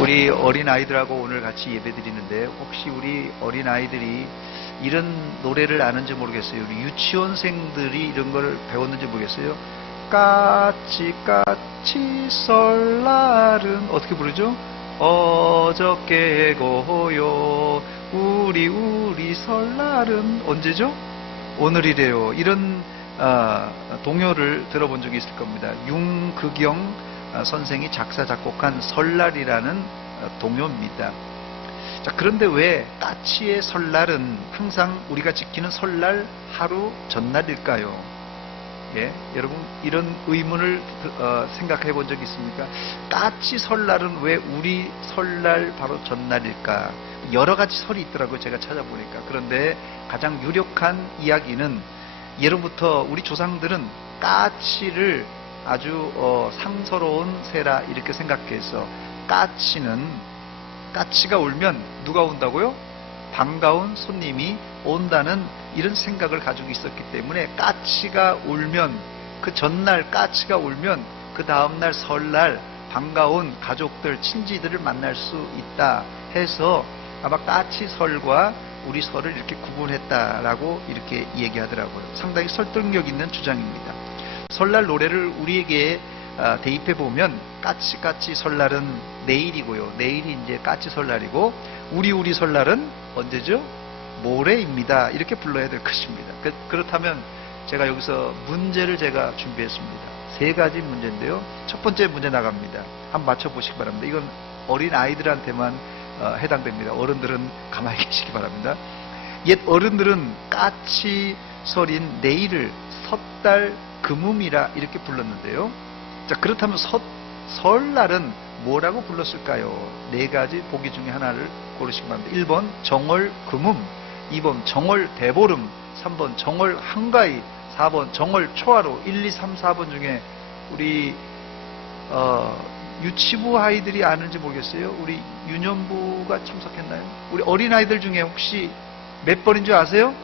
우리 어린아이들하고 오늘 같이 예배 드리는데 혹시 우리 어린아이들이 이런 노래를 아는지 모르겠어요. 우리 유치원생들이 이런 걸 배웠는지 모르겠어요. 까치까치 설날은 어떻게 부르죠? 어저께 고요 우리 설날은 언제죠? 오늘이래요. 이런 동요를 들어본 적이 있을 겁니다. 윤극영 선생이 작사 작곡한 설날이라는 동요입니다. 자, 그런데 왜 까치의 설날은 항상 우리가 지키는 설날 하루 전날일까요? 예, 여러분 이런 의문을 생각해 본 적 있습니까? 까치 설날은 왜 우리 설날 바로 전날일까? 여러 가지 설이 있더라고요. 제가 찾아보니까. 그런데 가장 유력한 이야기는 예로부터 우리 조상들은 까치를 아주 상서로운 새라 이렇게 생각해서 까치가 울면 누가 온다고요? 반가운 손님이 온다는 이런 생각을 가지고 있었기 때문에 까치가 울면 그 전날 까치가 울면 그 다음날 설날 반가운 가족들 친지들을 만날 수 있다 해서 아마 까치설과 우리 설을 이렇게 구분했다라고 이렇게 얘기하더라고요. 상당히 설득력 있는 주장입니다. 설날 노래를 우리에게 대입해 보면 까치까치 설날은 내일이고요. 내일이 이제 까치 설날이고 우리 설날은 언제죠? 모레입니다. 이렇게 불러야 될 것입니다. 그렇다면 제가 여기서 문제를 제가 준비했습니다. 3가지 문제인데요. 첫 번째 문제 나갑니다. 한번 맞춰보시기 바랍니다. 이건 어린 아이들한테만 해당됩니다. 어른들은 가만히 계시기 바랍니다. 옛 어른들은 까치설인 내일을 섣달 금음이라 이렇게 불렀는데요. 자, 그렇다면 설날은 뭐라고 불렀을까요? 4가지 보기 중에 하나를 고르시기 바랍니다. 1번 정월 금음, 2번 정월 대보름, 3번 정월 한가위, 4번 정월 초하루. 1, 2, 3, 4번 중에 우리 유치부 아이들이 아는지 모르겠어요. 우리 유년부가 참석했나요? 우리 어린아이들 중에 혹시 몇 번인 줄 아세요?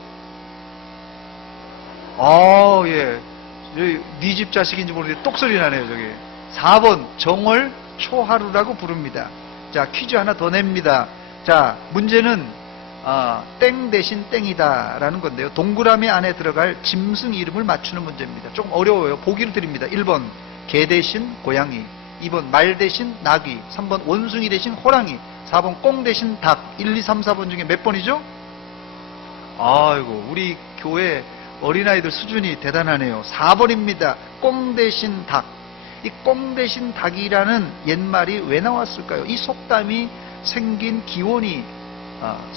예. 네 집 자식인지 모르겠는데 똑소리 나네요. 저기 4번 정월 초하루라고 부릅니다. 자, 퀴즈 하나 더 냅니다. 자, 문제는 땡 대신 땡이다 라는 건데요. 동그라미 안에 들어갈 짐승 이름을 맞추는 문제입니다. 좀 어려워요. 보기를 드립니다. 1번 개 대신 고양이, 2번 말 대신 나귀, 3번 원숭이 대신 호랑이, 4번 꽁 대신 닭. 1, 2, 3, 4번 중에 몇 번이죠? 아이고, 우리 교회 어린아이들 수준이 대단하네요. 4번입니다. 꽁 대신 닭. 이 꽁 대신 닭이라는 옛말이 왜 나왔을까요? 이 속담이 생긴 기원이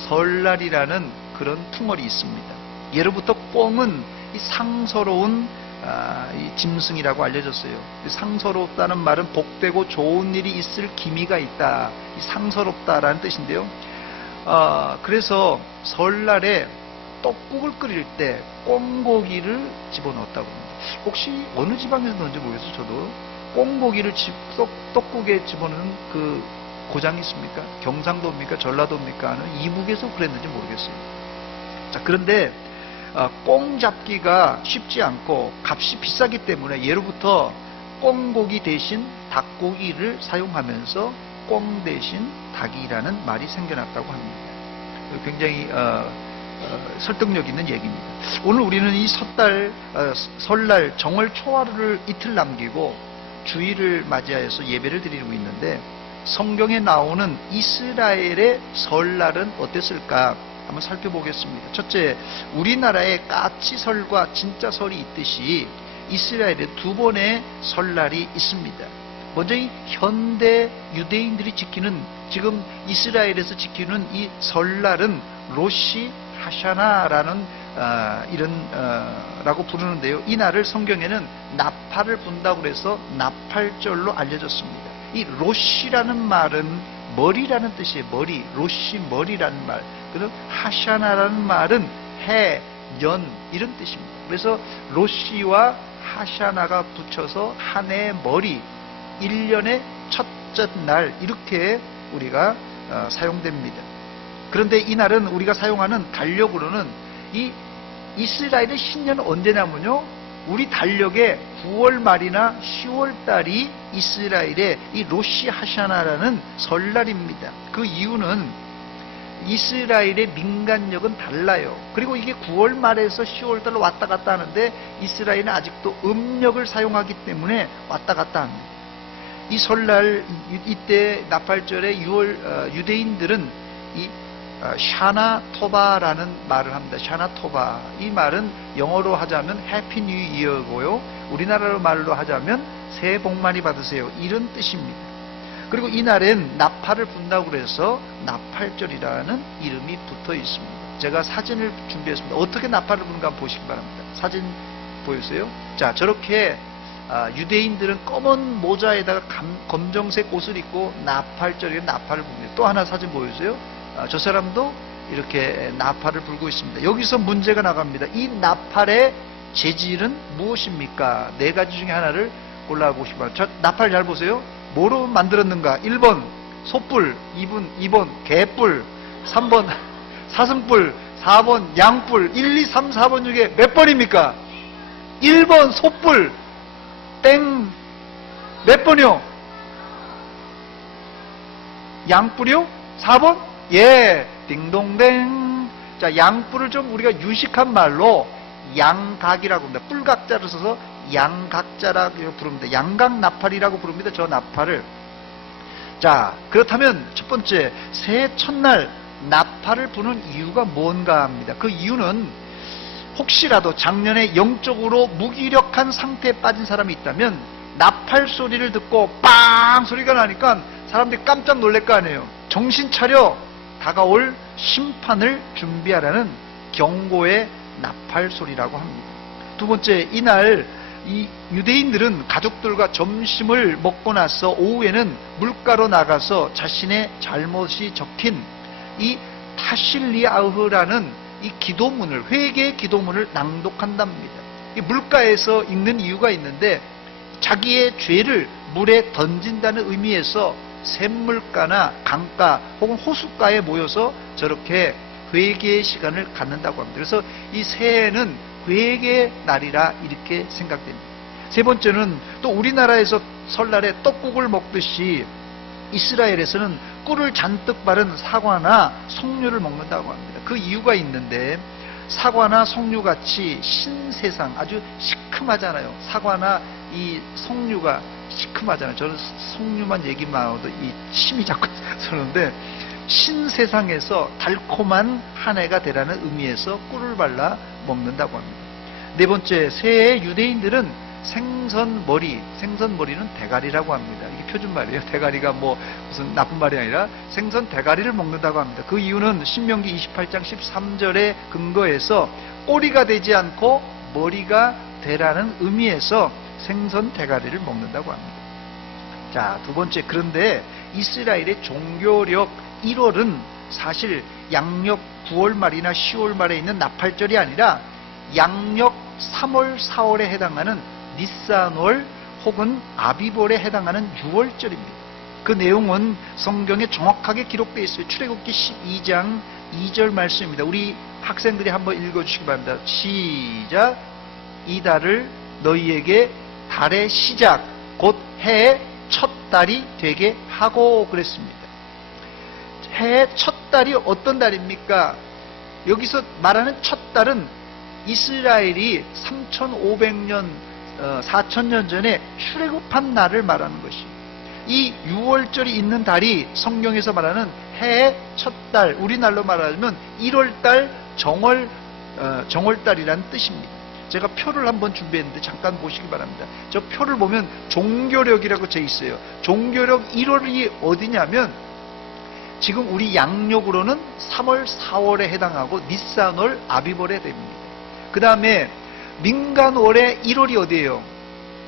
설날이라는 그런 풍월이 있습니다. 예로부터 꽁은 이 상서로운 이 짐승이라고 알려졌어요. 상서롭다는 말은 복되고 좋은 일이 있을 기미가 있다. 이 상서롭다라는 뜻인데요. 그래서 설날에 떡국을 끓일 때 꽁고기를 집어넣었다고 합니다. 혹시 어느 지방에서 넣는지 모르겠어요. 저도 꽁고기를 떡국에 집어넣는 그 고장이 있습니까? 경상도입니까? 전라도입니까? 하는 이북에서 그랬는지 모르겠어요. 자, 그런데 꽁 잡기가 쉽지 않고 값이 비싸기 때문에 예로부터 꽁고기 대신 닭고기를 사용하면서 꽁 대신 닭이라는 말이 생겨났다고 합니다. 굉장히 설득력 있는 얘기입니다. 오늘 우리는 이 설날 정월 초하루를 이틀 남기고 주일을 맞이하여서 예배를 드리고 있는데 성경에 나오는 이스라엘의 설날은 어땠을까 한번 살펴보겠습니다. 첫째, 우리나라에 까치설과 진짜 설이 있듯이 이스라엘에 2번의 설날이 있습니다. 먼저 이 현대 유대인들이 지키는, 지금 이스라엘에서 지키는 이 설날은 로시 하샤나라는 라고 부르는데요. 이 날을 성경에는 나팔을 분다고 해서 나팔절로 알려졌습니다. 이 로시라는 말은 머리라는 뜻이에요. 머리, 로시 머리라는 말. 그리고 하샤나라는 말은 해, 년 이런 뜻입니다. 그래서 로시와 하샤나가 붙여서 한 해의 머리, 1년의 첫째 날 이렇게 우리가 사용됩니다. 그런데 이 날은 우리가 사용하는 달력으로는 이 이스라엘의 신년은 언제냐면요, 우리 달력의 9월 말이나 10월 달이 이스라엘의 이 로시 하샤나라는 설날입니다. 그 이유는 이스라엘의 민간력은 달라요. 그리고 이게 9월 말에서 10월 달로 왔다 갔다 하는데 이스라엘은 아직도 음력을 사용하기 때문에 왔다 갔다 합니다. 이 설날 이때 나팔절에 유대인들은 이 샤나 토바라는 말을 합니다. 샤나 토바. 이 말은 영어로 하자면 해피 뉴 이어고요. 우리나라로 말로 하자면 새해 복 많이 받으세요. 이런 뜻입니다. 그리고 이날엔 나팔을 분다고 해서 나팔절이라는 이름이 붙어 있습니다. 제가 사진을 준비했습니다. 어떻게 나팔을 부는가 한번 보시기 바랍니다. 사진 보이세요? 자, 저렇게 유대인들은 검은 모자에다가 검정색 옷을 입고 나팔절에 나팔을 붑니다. 또 하나 사진 보여주세요. 저 사람도 이렇게 나팔을 불고 있습니다. 여기서 문제가 나갑니다. 이 나팔의 재질은 무엇입니까? 네 가지 중에 하나를 골라보시기 바랍니다. 저 나팔 잘 보세요. 뭐로 만들었는가? 1번 소뿔, 2번 개뿔, 3번 사슴뿔, 4번 양뿔. 1, 2, 3, 4번 중에 몇 번입니까? 1번 소뿔. 땡. 몇 번이요? 양뿔이요? 4번? 예, 딩동댕. 자, 양뿔을 좀 우리가 유식한 말로 양각이라고 합니다. 뿔각자를 써서 양각자라고 부릅니다. 양각 나팔이라고 부릅니다. 저 나팔을. 자, 그렇다면 첫 번째, 새해 첫날 나팔을 부는 이유가 뭔가 합니다. 그 이유는 혹시라도 작년에 영적으로 무기력한 상태에 빠진 사람이 있다면 나팔 소리를 듣고 빵 소리가 나니까 사람들이 깜짝 놀랄 거 아니에요. 정신 차려, 다가올 심판을 준비하라는 경고의 나팔 소리라고 합니다. 두 번째, 이날 이 유대인들은 가족들과 점심을 먹고 나서 오후에는 물가로 나가서 자신의 잘못이 적힌 이 타실리아흐라는 이 기도문을, 회개의 기도문을 낭독한답니다. 이 물가에서 읽는 이유가 있는데 자기의 죄를 물에 던진다는 의미에서 샘물가나 강가 혹은 호숫가에 모여서 저렇게 회개의 시간을 갖는다고 합니다. 그래서 이 새해는 회개의 날이라 이렇게 생각됩니다. 세 번째는 또 우리나라에서 설날에 떡국을 먹듯이 이스라엘에서는 꿀을 잔뜩 바른 사과나 석류를 먹는다고 합니다. 그 이유가 있는데 사과나 석류같이 신세상, 아주 시큼하잖아요. 사과나 이 석류가 시큼하잖아요. 저는 석류만 얘기만 하고도 이 침이 자꾸 서는데 신세상에서 달콤한 한 해가 되라는 의미에서 꿀을 발라 먹는다고 합니다. 네 번째, 새해 유대인들은 생선머리는 대가리라고 합니다. 이게 표준말이에요. 대가리가 뭐 무슨 나쁜 말이 아니라 생선 대가리를 먹는다고 합니다. 그 이유는 신명기 28장 13절에 근거해서 꼬리가 되지 않고 머리가 되라는 의미에서 생선 대가리를 먹는다고 합니다. 자, 두 번째, 그런데 이스라엘의 종교력 1월은 사실 양력 9월 말이나 10월 말에 있는 나팔절이 아니라 양력 3월, 4월에 해당하는 니산월 혹은 아비볼에 해당하는 6월절입니다. 그 내용은 성경에 정확하게 기록되어 있어요. 출애굽기 12장 2절 말씀입니다. 우리 학생들이 한번 읽어주시기 바랍니다. 시작. 이 달을 너희에게 달의 시작, 곧 해의 첫 달이 되게 하고 그랬습니다. 해의 첫 달이 어떤 달입니까? 여기서 말하는 첫 달은 이스라엘이 3500년, 4000년 전에 출애굽한 날을 말하는 것이. 이 6월절이 있는 달이 성경에서 말하는 해의 첫 달, 우리날로 말하자면 1월달 정월달이라는 뜻입니다. 제가 표를 한번 준비했는데 잠깐 보시기 바랍니다. 저 표를 보면 종교력이라고 돼 있어요. 종교력 1월이 어디냐면 지금 우리 양력으로는 3월, 4월에 해당하고 니산월, 아비벌에 됩니다. 그 다음에 민간월의 1월이 어디예요?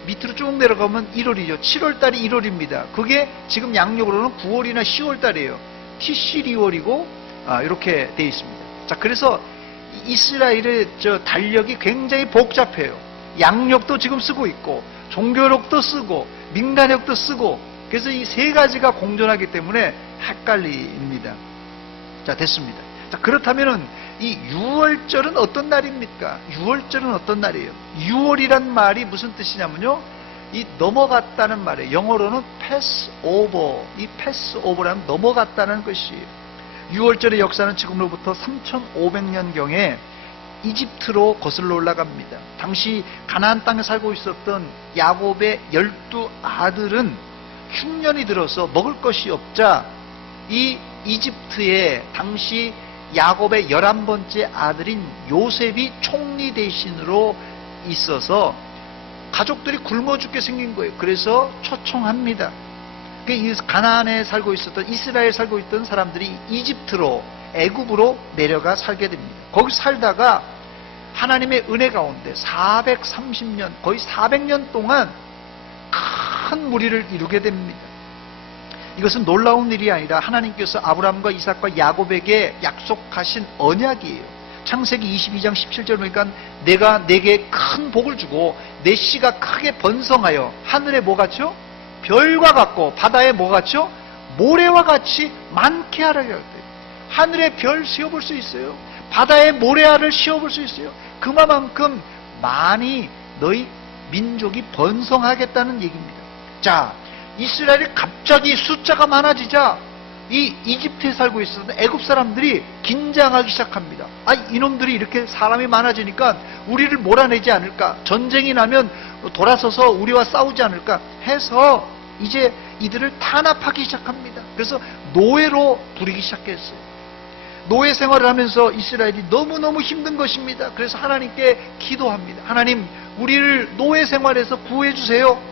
밑으로 쭉 내려가면 1월이죠. 7월달이 1월입니다. 그게 지금 양력으로는 9월이나 10월달이에요. 티시리월이고 이렇게 되어 있습니다. 자, 그래서 이스라엘의 달력이 굉장히 복잡해요. 양력도 지금 쓰고 있고 종교력도 쓰고 민간력도 쓰고, 그래서 이 세 가지가 공존하기 때문에 헷갈립니다. 자, 됐습니다. 자, 그렇다면은 이 6월절은 어떤 날입니까? 6월절은 어떤 날이에요? 6월이란 말이 무슨 뜻이냐면요, 이 넘어갔다는 말이에요. 영어로는 패스오버. 이 패스오버라면 넘어갔다는 것이에요. 6월절의 역사는 지금으로부터 3500년경에 이집트로 거슬러 올라갑니다. 당시 가나안 땅에 살고 있었던 야곱의 12아들은 흉년이 들어서 먹을 것이 없자 이 이집트에 당시 야곱의 11번째 아들인 요셉이 총리 대신으로 있어서 가족들이 굶어 죽게 생긴 거예요. 그래서 초청합니다. 가나안에 살고 있었던, 이스라엘에 살고 있던 사람들이 이집트로, 애굽으로 내려가 살게 됩니다. 거기 살다가 하나님의 은혜 가운데 430년, 거의 400년 동안 큰 무리를 이루게 됩니다. 이것은 놀라운 일이 아니라 하나님께서 아브라함과 이삭과 야곱에게 약속하신 언약이에요. 창세기 22장 17절 보니까 내가 내게 큰 복을 주고 내 씨가 크게 번성하여 하늘에 뭐 같죠? 별과 같고 바다에 뭐 같죠? 모래와 같이 많게 하라 그랬대요. 하늘에 별 씌워볼 수 있어요. 바다에 모래알을 씌워볼 수 있어요. 그만큼 많이 너희 민족이 번성하겠다는 얘기입니다. 자, 이스라엘이 갑자기 숫자가 많아지자 이 이집트에 살고 있었던 애굽 사람들이 긴장하기 시작합니다. 이놈들이 이렇게 사람이 많아지니까 우리를 몰아내지 않을까, 전쟁이 나면 돌아서서 우리와 싸우지 않을까 해서 이제 이들을 탄압하기 시작합니다. 그래서 노예로 부리기 시작했어요. 노예 생활을 하면서 이스라엘이 너무너무 힘든 것입니다. 그래서 하나님께 기도합니다. 하나님, 우리를 노예 생활에서 구해주세요.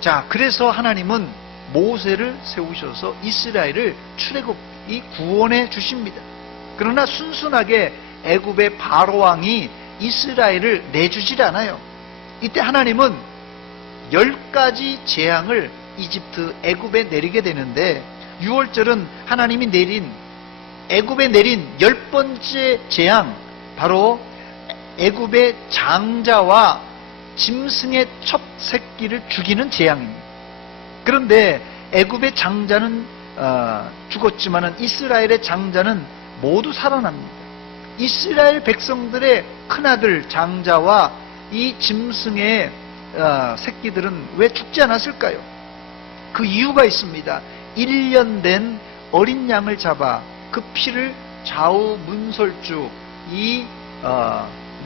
자, 그래서 하나님은 모세를 세우셔서 이스라엘을 출애굽, 이 구원해 주십니다. 그러나 순순하게 애굽의 바로왕이 이스라엘을 내주질 않아요. 이때 하나님은 10가지 재앙을 이집트, 애굽에 내리게 되는데, 6월절은 하나님이 내린, 애굽에 내린 10번째 재앙, 바로 애굽의 장자와 짐승의 첫 새끼를 죽이는 재앙입니다. 그런데 애굽의 장자는 죽었지만은 이스라엘의 장자는 모두 살아납니다. 이스라엘 백성들의 큰아들 장자와 이 짐승의 새끼들은 왜 죽지 않았을까요? 그 이유가 있습니다. 1년 된 어린 양을 잡아 그 피를 좌우 문설주, 이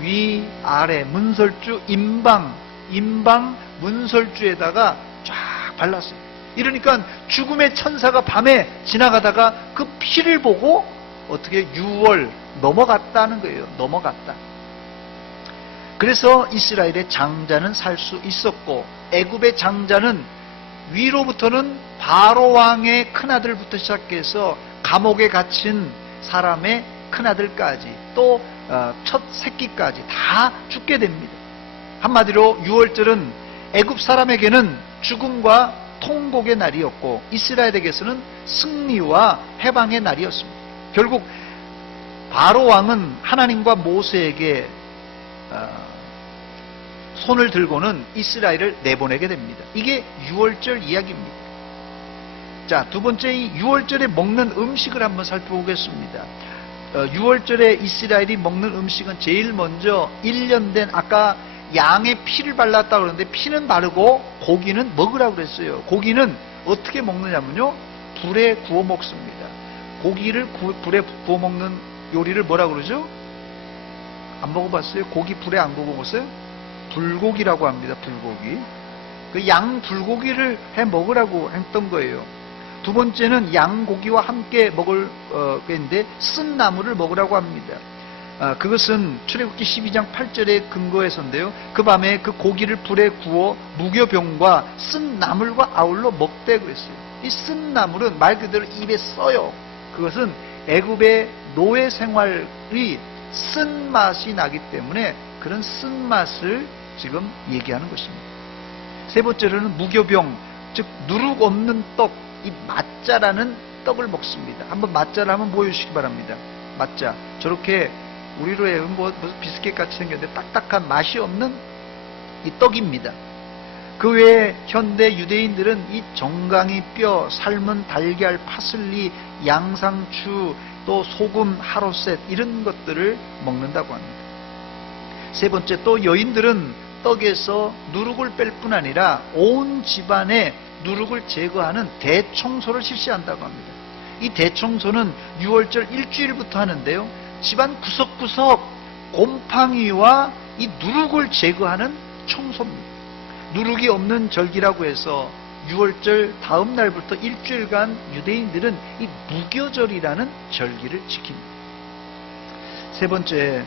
위아래 문설주, 임방 문설주에다가 쫙 발랐어요. 이러니까 죽음의 천사가 밤에 지나가다가 그 피를 보고 어떻게 6월 넘어갔다는 거예요. 넘어갔다. 그래서 이스라엘의 장자는 살 수 있었고, 애굽의 장자는 위로부터는 바로 왕의 큰아들부터 시작해서 감옥에 갇힌 사람의 큰아들까지, 또 첫 새끼까지 다 죽게 됩니다. 한마디로 6월절은 애굽 사람에게는 죽음과 통곡의 날이었고, 이스라엘에게서는 승리와 해방의 날이었습니다. 결국 바로 왕은 하나님과 모세에게 손을 들고는 이스라엘을 내보내게 됩니다. 이게 6월절 이야기입니다. 자, 두 번째, 이 6월절에 먹는 음식을 한번 살펴보겠습니다. 6월절에 이스라엘이 먹는 음식은 제일 먼저 1년 된, 아까 양의 피를 발랐다고 그러는데 피는 바르고 고기는 먹으라고 그랬어요. 고기는 어떻게 먹느냐면요, 불에 구워 먹습니다. 고기를 불에 구워 먹는 요리를 뭐라고 그러죠? 안 먹어봤어요? 고기 불에 안 구워 먹었어요? 불고기라고 합니다. 불고기. 그 양 불고기를 해 먹으라고 했던 거예요. 두 번째는 양고기와 함께 먹을 게인데 쓴 나물을 먹으라고 합니다. 그것은 출애굽기 12장 8절의 근거에서인데요. 그 밤에 그 고기를 불에 구워 무교병과 쓴 나물과 아울러 먹되 그랬어요. 이 쓴 나물은 말 그대로 입에 써요. 그것은 애굽의 노예 생활이 쓴 맛이 나기 때문에 그런 쓴 맛을 지금 얘기하는 것입니다. 세 번째로는 무교병, 즉 누룩 없는 떡, 이 맛자라는 떡을 먹습니다. 한번 맛자를 한번 보여주시기 바랍니다. 맛자, 저렇게 우리로 해서 무슨 비스켓 같이 생겼는데 딱딱한 맛이 없는 이 떡입니다. 그 외에 현대 유대인들은 이 정강이 뼈, 삶은 달걀, 파슬리, 양상추, 또 소금 하루셋 이런 것들을 먹는다고 합니다. 세 번째, 또 여인들은 떡에서 누룩을 뺄 뿐 아니라 온 집안의 누룩을 제거하는 대청소를 실시한다고 합니다. 이 대청소는 6월절 일주일부터 하는데요, 집안 구석구석 곰팡이와 이 누룩을 제거하는 청소입니다. 누룩이 없는 절기라고 해서 6월절 다음 날부터 일주일간 유대인들은 이 무교절이라는 절기를 지킵니다. 세 번째,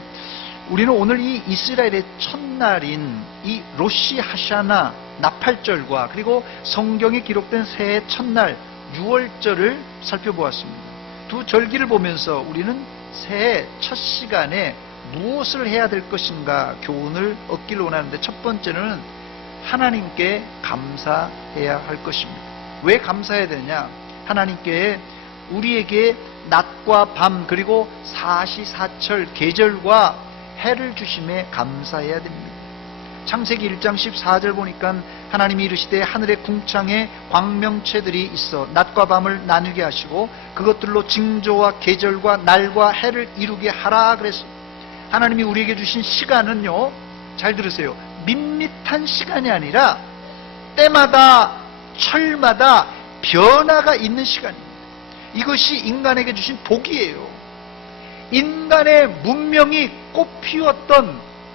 우리는 오늘 이 이스라엘의 첫날인 이 로시 하샤나 나팔절과 그리고 성경에 기록된 새해 첫날 6월절을 살펴보았습니다. 두 절기를 보면서 우리는 새해 첫 시간에 무엇을 해야 될 것인가 교훈을 얻기를 원하는데, 첫 번째는 하나님께 감사해야 할 것입니다. 왜 감사해야 되냐? 하나님께 우리에게 낮과 밤 그리고 사시사철 계절과 해를 주심에 감사해야 됩니다. 창세기 1장 14절 보니까 하나님이 이르시되 하늘의 궁창에 광명체들이 있어 낮과 밤을 나누게 하시고 그것들로 징조와 계절과 날과 해를 이루게 하라 그랬어요. 하나님이 우리에게 주신 시간은요, 잘 들으세요, 밋밋한 시간이 아니라 때마다 철마다 변화가 있는 시간입니다. 이것이 인간에게 주신 복이에요. 인간의 문명이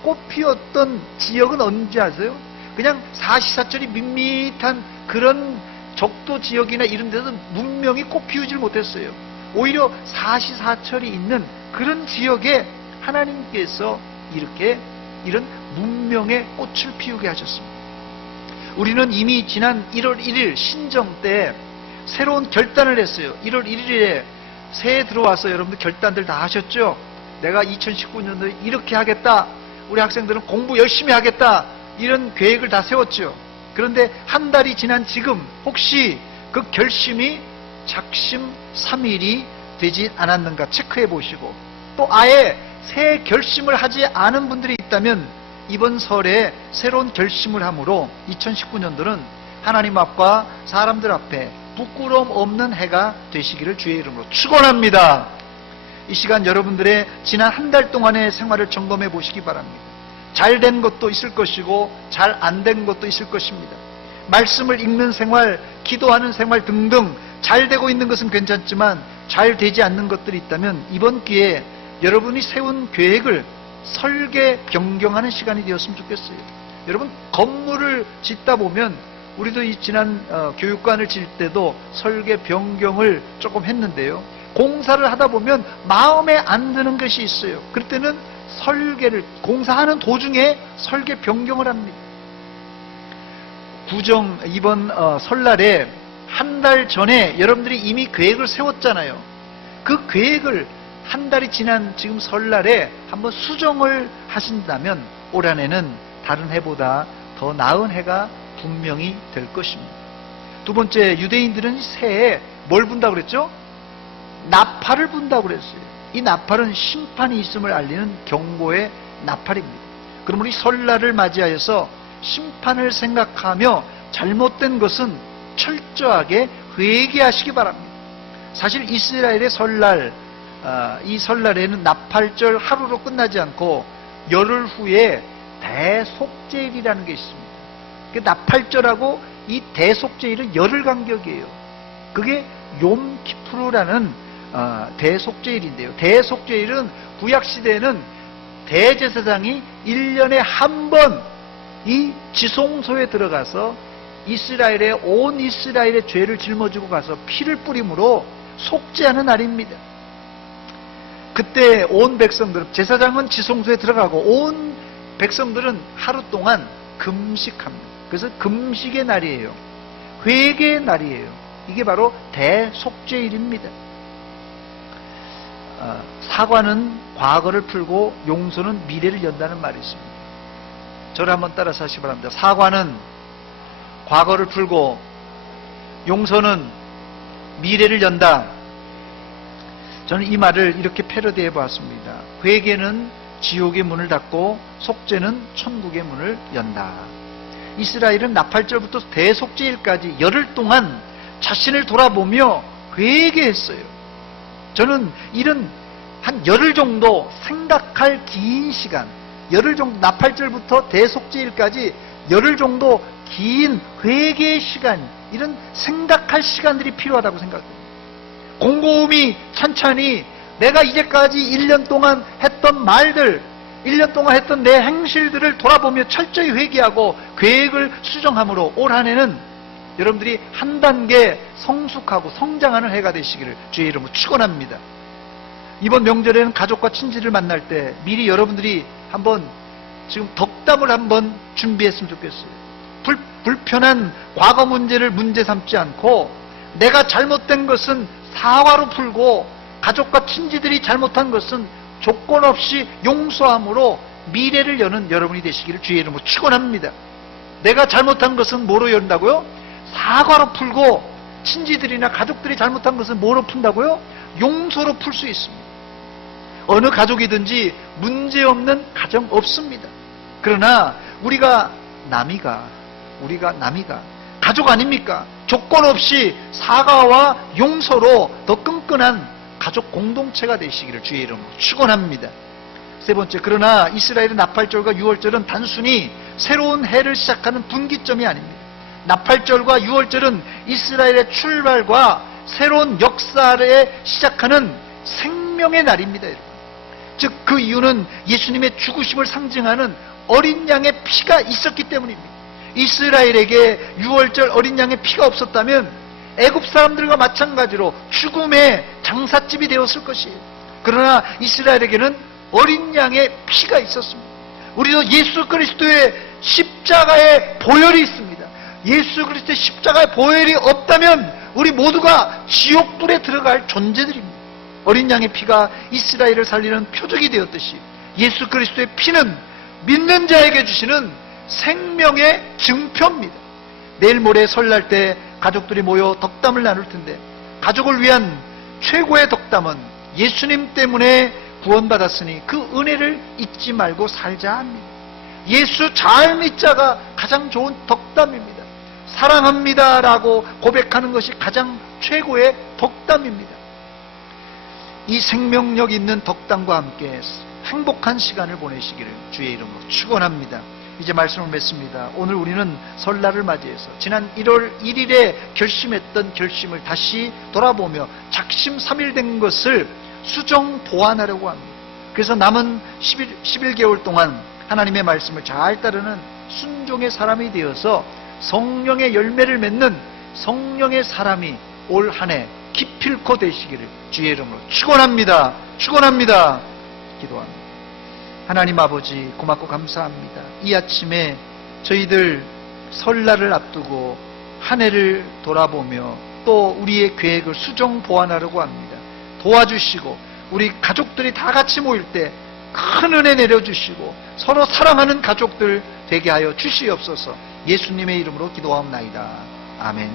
꽃피웠던 지역은 언제 아세요? 그냥 사시사철이 밋밋한 그런 적도 지역이나 이런 데서 문명이 꽃피우질 못했어요. 오히려 사시사철이 있는 그런 지역에 하나님께서 이렇게 이런 문명의 꽃을 피우게 하셨습니다. 우리는 이미 지난 1월 1일 신정 때 새로운 결단을 했어요. 1월 1일에 새해 들어와서 여러분들 결단들 다 하셨죠? 내가 2019년도에 이렇게 하겠다, 우리 학생들은 공부 열심히 하겠다, 이런 계획을 다 세웠죠. 그런데 한 달이 지난 지금 혹시 그 결심이 작심 3일이 되지 않았는가 체크해 보시고, 또 아예 새 결심을 하지 않은 분들이 있다면 이번 설에 새로운 결심을 함으로 2019년도는 하나님 앞과 사람들 앞에 부끄러움 없는 해가 되시기를 주의 이름으로 축원합니다. 이 시간 여러분들의 지난 한 달 동안의 생활을 점검해 보시기 바랍니다. 잘된 것도 있을 것이고 잘 안 된 것도 있을 것입니다. 말씀을 읽는 생활, 기도하는 생활 등등 잘 되고 있는 것은 괜찮지만 잘 되지 않는 것들이 있다면 이번 기회에 여러분이 세운 계획을 설계 변경하는 시간이 되었으면 좋겠어요. 여러분, 건물을 짓다 보면 우리도 이 지난 교육관을 지을 때도 설계 변경을 조금 했는데요, 공사를 하다 보면 마음에 안 드는 것이 있어요. 그럴 때는 설계를 공사하는 도중에 설계 변경을 합니다. 구정 이번 설날에 한 달 전에 여러분들이 이미 계획을 세웠잖아요. 그 계획을 한 달이 지난 지금 설날에 한번 수정을 하신다면 올 한해는 다른 해보다 더 나은 해가 분명히 될 것입니다. 두 번째, 유대인들은 새해에 뭘 분다고 그랬죠? 나팔을 분다고 그랬어요. 이 나팔은 심판이 있음을 알리는 경고의 나팔입니다. 그럼 우리 설날을 맞이하여서 심판을 생각하며 잘못된 것은 철저하게 회개하시기 바랍니다. 사실 이스라엘의 설날, 이 설날에는 나팔절 하루로 끝나지 않고 열흘 후에 대속죄일이라는 게 있습니다. 그 나팔절하고 이 대속죄일은 열흘 간격이에요. 그게 욤키푸르라는 대속죄일인데요. 대속죄일은 구약시대에는 대제사장이 1년에 한 번 이 지성소에 들어가서 온 이스라엘의 죄를 짊어지고 가서 피를 뿌림으로 속죄하는 날입니다. 그때 온 백성들은, 제사장은 지성소에 들어가고 온 백성들은 하루 동안 금식합니다. 그래서 금식의 날이에요. 회개의 날이에요. 이게 바로 대속죄일입니다. 사과는 과거를 풀고 용서는 미래를 연다는 말이 있습니다. 저를 한번 따라서 하시기 바랍니다. 사과는 과거를 풀고 용서는 미래를 연다. 저는 이 말을 이렇게 패러디해 보았습니다. 회개는 지옥의 문을 닫고 속죄는 천국의 문을 연다. 이스라엘은 나팔절부터 대속죄일까지 열흘 동안 자신을 돌아보며 회개했어요. 저는 이런 한 열흘 정도 생각할 긴 시간, 열흘 정도, 나팔절부터 대속죄일까지 열흘 정도 긴 회개의 시간, 이런 생각할 시간들이 필요하다고 생각합니다. 곰곰이 찬찬히 내가 이제까지 1년 동안 했던 말들, 1년 동안 했던 내 행실들을 돌아보며 철저히 회개하고 계획을 수정함으로 올 한 해는 여러분들이 한 단계 성숙하고 성장하는 해가 되시기를 주의 이름으로 축원합니다. 이번 명절에는 가족과 친지를 만날 때 미리 여러분들이 한번 지금 덕담을 한번 준비했으면 좋겠어요. 불편한 과거 문제를 문제 삼지 않고 내가 잘못된 것은 사과로 풀고 가족과 친지들이 잘못한 것은 조건 없이 용서함으로 미래를 여는 여러분이 되시기를 주의 이름으로 축원합니다. 내가 잘못한 것은 뭐로 연다고요? 사과로 풀고 친지들이나 가족들이 잘못한 것은 뭐로 푼다고요? 용서로 풀 수 있습니다. 어느 가족이든지 문제없는 가정 없습니다. 그러나 우리가 남이가 가족 아닙니까? 조건 없이 사과와 용서로 더 끈끈한 가족 공동체가 되시기를 주의 이름으로 축원합니다. 세 번째, 그러나 이스라엘의 나팔절과 유월절은 단순히 새로운 해를 시작하는 분기점이 아닙니다. 나팔절과 유월절은 이스라엘의 출발과 새로운 역사를 시작하는 생명의 날입니다. 즉 그 이유는 예수님의 죽으심을 상징하는 어린 양의 피가 있었기 때문입니다. 이스라엘에게 유월절 어린 양의 피가 없었다면 애굽 사람들과 마찬가지로 죽음의 장삿집이 되었을 것이에요. 그러나 이스라엘에게는 어린 양의 피가 있었습니다. 우리도 예수 그리스도의 십자가의 보혈이 있습니다. 예수 그리스도의 십자가의 보혈이 없다면 우리 모두가 지옥불에 들어갈 존재들입니다. 어린 양의 피가 이스라엘을 살리는 표적이 되었듯이 예수 그리스도의 피는 믿는 자에게 주시는 생명의 증표입니다. 내일 모레 설날 때 가족들이 모여 덕담을 나눌 텐데 가족을 위한 최고의 덕담은 예수님 때문에 구원받았으니 그 은혜를 잊지 말고 살자 합니다. 예수 잘 믿자가 가장 좋은 덕담입니다. 사랑합니다 라고 고백하는 것이 가장 최고의 덕담입니다. 이 생명력 있는 덕담과 함께 행복한 시간을 보내시기를 주의 이름으로 축원합니다. 이제 말씀을 맺습니다. 오늘 우리는 설날을 맞이해서 지난 1월 1일에 결심했던 결심을 다시 돌아보며 작심 3일 된 것을 수정 보완하려고 합니다. 그래서 남은 11개월 동안 하나님의 말씀을 잘 따르는 순종의 사람이 되어서 성령의 열매를 맺는 성령의 사람이 올 한 해 기필코 되시기를 주의 이름으로 축원합니다. 축원합니다. 기도합니다. 하나님 아버지 고맙고 감사합니다. 이 아침에 저희들 설날을 앞두고 한 해를 돌아보며 또 우리의 계획을 수정 보완하려고 합니다. 도와주시고 우리 가족들이 다 같이 모일 때 큰 은혜 내려주시고 서로 사랑하는 가족들 되게 하여 주시옵소서. 예수님의 이름으로 기도하옵나이다. 아멘.